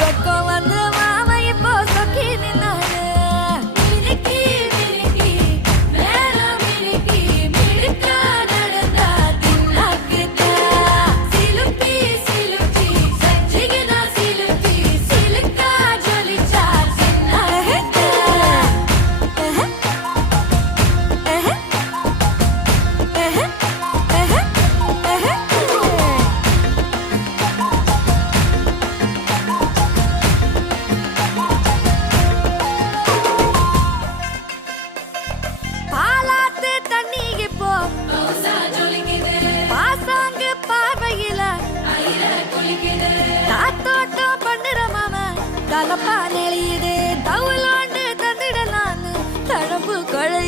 recolando தலப்பா நெளியுது தவுலாண்டு தந்திடலான்னு தழம்பு கொழு